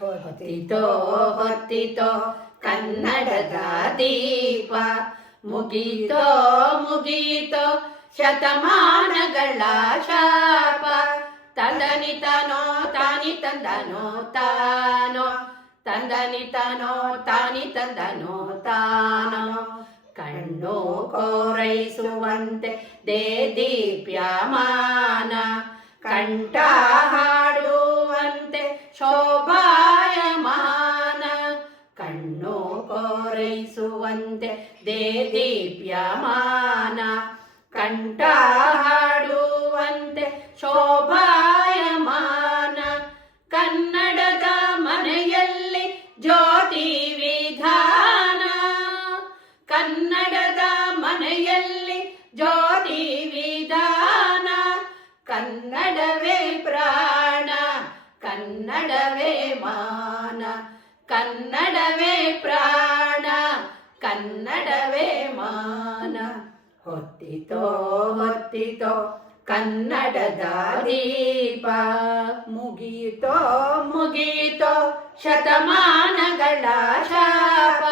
ಹೊತ್ತಿತೋ ಹೊತ್ತಿತೋ ಕನ್ನಡದ ದೀಪ, ಮುಗೀತೋ ಮುಗೀತೋ ಶತಮಾನಗಳ ಶಾಪ. ತಂದನಿತನೋ ತಾನಿ ತಂದನೋ ತಾನೋ, ತಂದನಿತನೋ ತಾನಿ ತಂದನೋ ತಾನೋ. ಕಣ್ಣು ಕೋರೈಸುವಂತೆ ದೇದೀಪ್ಯಮಾನ, ಕಂಠ ಹಾಡುವಂತೆ ಶೋಭಾಯಮಾನ. ಕಣ್ಣು ಕೋರೈಸುವಂತೆ ದೇದೀಪ್ಯಮಾನ, ಕಂಠ ಹಾಡುವಂತೆ ಶೋಭಾಯಮಾನ. ಕನ್ನಡದ ಮನೆಯಲ್ಲಿ ಜ್ಯೋತಿ ವಿಧಾನ, ಕನ್ನಡದ ಮನೆಯಲ್ಲಿ ಜ್ಯೋತಿ ವಿಧಾನ. ಕನ್ನಡವೇ ಪ್ರಾಣ, ಕನ್ನಡವೇ ಮಾನ, ಕನ್ನಡವೇ ಪ್ರಾಣ, ಕನ್ನಡವೇ ಮಾನ. ಹೊತ್ತಿತೋ ಹೊತ್ತಿತೋ ಕನ್ನಡದ ದೀಪ, ಮುಗೀತೋ ಮುಗೀತೋ ಶತಮಾನಗಳ ಶಾಪ.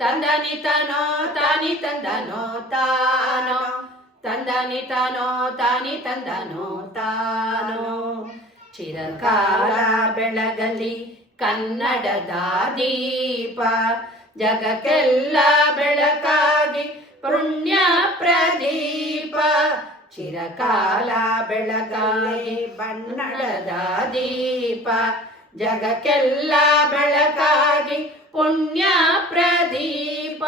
ತಂದನಿತನೋ ತಾನಿ ತಂದನೋ ತಾನೋ, ತಂದನಿತನೋ ತಾನಿ ತಂದನೋ ತಾನೋ. ಚಿರಕಾಲ ಬೆಳಗಲಿ ಕನ್ನಡದ ದೀಪ, ಜಗಕ್ಕೆಲ್ಲ ಬೆಳಕಾಗಿ ಪುಣ್ಯ ಪ್ರದೀಪ. ಚಿರಕಾಲ ಬೆಳಕಾಗಿ ಬಣ್ಣದ ದೀಪ, ಜಗಕ್ಕೆಲ್ಲ ಬೆಳಕಾಗಿ ಪುಣ್ಯ ಪ್ರದೀಪ.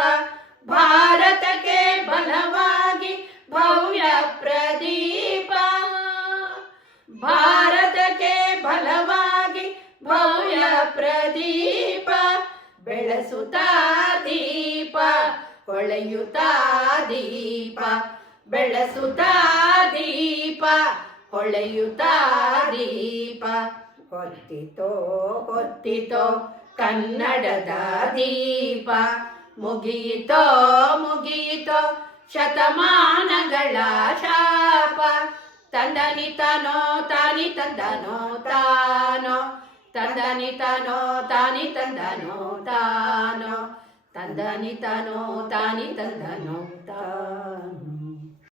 ಭಾರತಕ್ಕೆ ಬಲವಾಗಿ ಭವ್ಯ ಪ್ರದೀಪ, ಭಾರತಕ್ಕೆ ಬಲವಾಗಿ ಭವ್ಯ ಪ್ರದೀಪ. ಬೆಳಸುತ್ತಾ ದೀಪ ಹೊಳೆಯುತ್ತಾ ದೀಪ, ಬೆಳಸುತ್ತಾ ದೀಪ ಹೊಳೆಯುತ್ತಾ ದೀಪ. ಹೊತ್ತಿತೋ ಹೊತ್ತಿತೋ ಕನ್ನಡದ ದೀಪ, ಮುಗಿಯಿತೋ ಮುಗಿಯಿತೋ ಶತಮಾನಗಳ ಶಾಪ. ತಂದನಿತನೋ ತಾನಿ ತಂದನೋ ತಾನೋ, ತಂದನಿತನೋ ತಾನಿ ತಂದನೋ ತಾನೋ, ತಂದನಿತನೋ ತಾನಿ ತಂದನೋ ತಾನೋ.